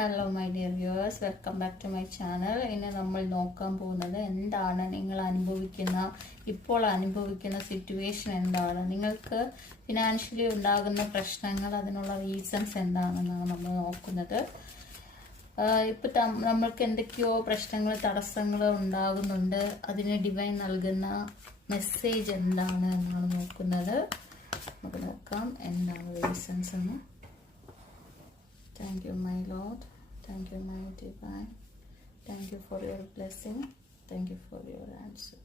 Hello my dear viewers, welcome back to my channel. ഇന്ന് നമ്മൾ നോക്കാൻ പോകുന്നത് എന്താണ് നിങ്ങൾ ഇപ്പോൾ അനുഭവിക്കുന്ന സിറ്റുവേഷൻ എന്താണ്, നിങ്ങൾക്ക് ഫിനാൻഷ്യലി ഉണ്ടാകുന്ന പ്രശ്നങ്ങൾ, അതിനുള്ള റീസൺസ് എന്താണെന്നാണ് നമ്മൾ നോക്കുന്നത്. ഇപ്പം നമ്മൾക്ക് എന്തൊക്കെയോ പ്രശ്നങ്ങൾ, തടസ്സങ്ങൾ ഉണ്ടാകുന്നുണ്ട്. അതിന് ഡിവൈൻ നൽകുന്ന മെസ്സേജ് എന്താണ് എന്നാണ് നോക്കുന്നത്. നമുക്ക് നോക്കാം എന്താണ് റീസൺസ് എന്ന്. Thank you, my Lord. Thank you, my Divine. Thank you for your blessing. Thank you for your answer.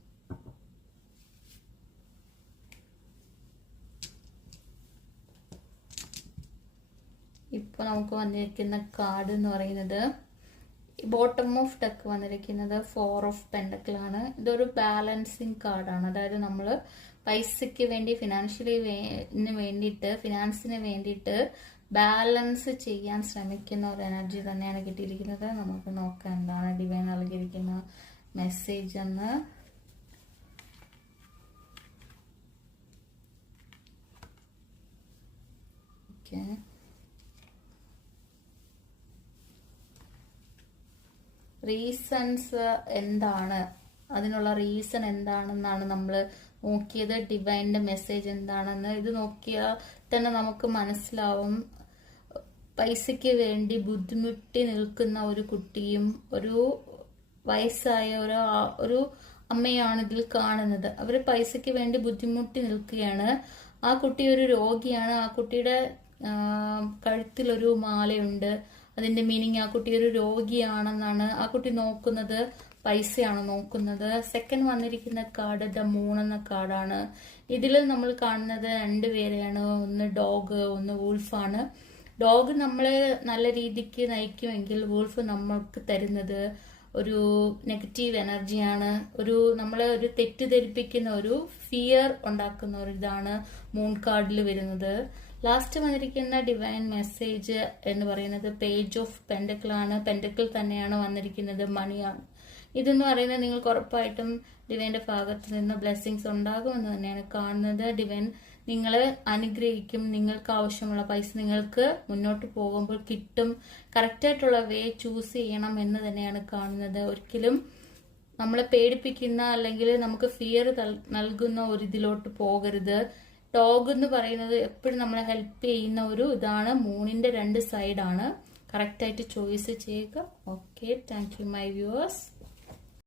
ഇപ്പോൾ നമുക്ക് വന്നിരിക്കുന്ന കാർഡ് എന്ന് പറയുന്നത്, ബോട്ടം ഓഫ് ഡെക്ക് വന്നിരിക്കുന്നത് 4 ഓഫ് പെൻഡക്കിൾ ആണ്. ഇതൊരു ബാലൻസിങ് കാർഡാണ്. അതായത് നമ്മൾ പൈസയ്ക്ക് വേണ്ടി, ഫിനാൻസിന് വേണ്ടിയിട്ട് ബാലൻസ് ചെയ്യാൻ ശ്രമിക്കുന്ന ഒരു എനർജി തന്നെയാണ് കിട്ടിയിരിക്കുന്നത്. നമുക്ക് നോക്കാം എന്താണ് ഡിവൈൻ നൽകിയിരിക്കുന്ന മെസ്സേജ് എന്ന്. ഓക്കെ, റീസൺസ് എന്താണ്, അതിനുള്ള റീസൺ എന്താണെന്നാണ് നമ്മൾ നോക്കിയത്. ഡിവൈൻ്റെ മെസ്സേജ് എന്താണെന്ന് ഇത് നോക്കിയാൽ തന്നെ നമുക്ക് മനസ്സിലാവും. പൈസയ്ക്ക് വേണ്ടി ബുദ്ധിമുട്ടി നിൽക്കുന്ന ഒരു കുട്ടിയും ഒരു വയസ്സായ ഒരു അമ്മയാണ് ഇതിൽ കാണുന്നത്. അവർ പൈസയ്ക്ക് വേണ്ടി ബുദ്ധിമുട്ടി നിൽക്കുകയാണ്. ആ കുട്ടി ഒരു രോഗിയാണ്. ആ കുട്ടിയുടെ കഴുത്തിലൊരു മാലയുണ്ട്. അതിന്റെ മീനിങ് ആ കുട്ടി ഒരു രോഗിയാണെന്നാണ്. ആ കുട്ടി നോക്കുന്നത് പൈസയാണ് നോക്കുന്നത്. സെക്കൻഡ് വന്നിരിക്കുന്ന കാർഡ് ദ മൂൺ എന്ന കാർഡാണ്. ഇതിൽ നമ്മൾ കാണുന്നത് 2 പേരെയാണ്. ഒന്ന് ഡോഗ്, ഒന്ന് വൂൾഫാണ്. ഡോഗ് നമ്മളെ നല്ല രീതിക്ക് നയിക്കുമെങ്കിൽ വൂൾഫ് നമ്മൾക്ക് തരുന്നത് ഒരു നെഗറ്റീവ് എനർജിയാണ്. നമ്മളെ ഒരു തെറ്റിദ്ധരിപ്പിക്കുന്ന, ഒരു ഫിയർ ഉണ്ടാക്കുന്ന ഒരു ഇതാണ് മൂൺ കാർഡിൽ വരുന്നത്. ലാസ്റ്റ് വന്നിരിക്കുന്ന ഡിവൈൻ മെസ്സേജ് എന്ന് പറയുന്നത് പേജ് ഓഫ് പെൻഡക്കിൾ ആണ്. പെൻഡക്കിൾ തന്നെയാണ് വന്നിരിക്കുന്നത്, മണിയാണ്. ഇതെന്ന് പറയുന്നത് നിങ്ങൾക്ക് ഉറപ്പായിട്ടും ഡിവൈൻ്റെ ഭാഗത്ത് നിന്ന് ബ്ലെസ്സിങ്സ് ഉണ്ടാകുമെന്ന് തന്നെയാണ് കാണുന്നത്. ഡിവൈൻ നിങ്ങളെ അനുഗ്രഹിക്കും. നിങ്ങൾക്ക് ആവശ്യമുള്ള പൈസ നിങ്ങൾക്ക് മുന്നോട്ട് പോകുമ്പോൾ കിട്ടും. കറക്റ്റായിട്ടുള്ള വേ ചൂസ് ചെയ്യണം എന്ന് തന്നെയാണ് കാണുന്നത്. ഒരിക്കലും നമ്മളെ പേടിപ്പിക്കുന്ന അല്ലെങ്കിൽ നമുക്ക് ഫിയർ നൽകുന്ന ഒരു ഇതിലോട്ട് പോകരുത്. ഡോഗ് എന്ന് പറയുന്നത് എപ്പോഴും നമ്മളെ ഹെൽപ്പ് ചെയ്യുന്ന ഒരു ഇതാണ്. മൂണിന്റെ 2 സൈഡാണ്. കറക്റ്റായിട്ട് ചോയ്സ് ചെയ്യുക. Okay, thank you my viewers.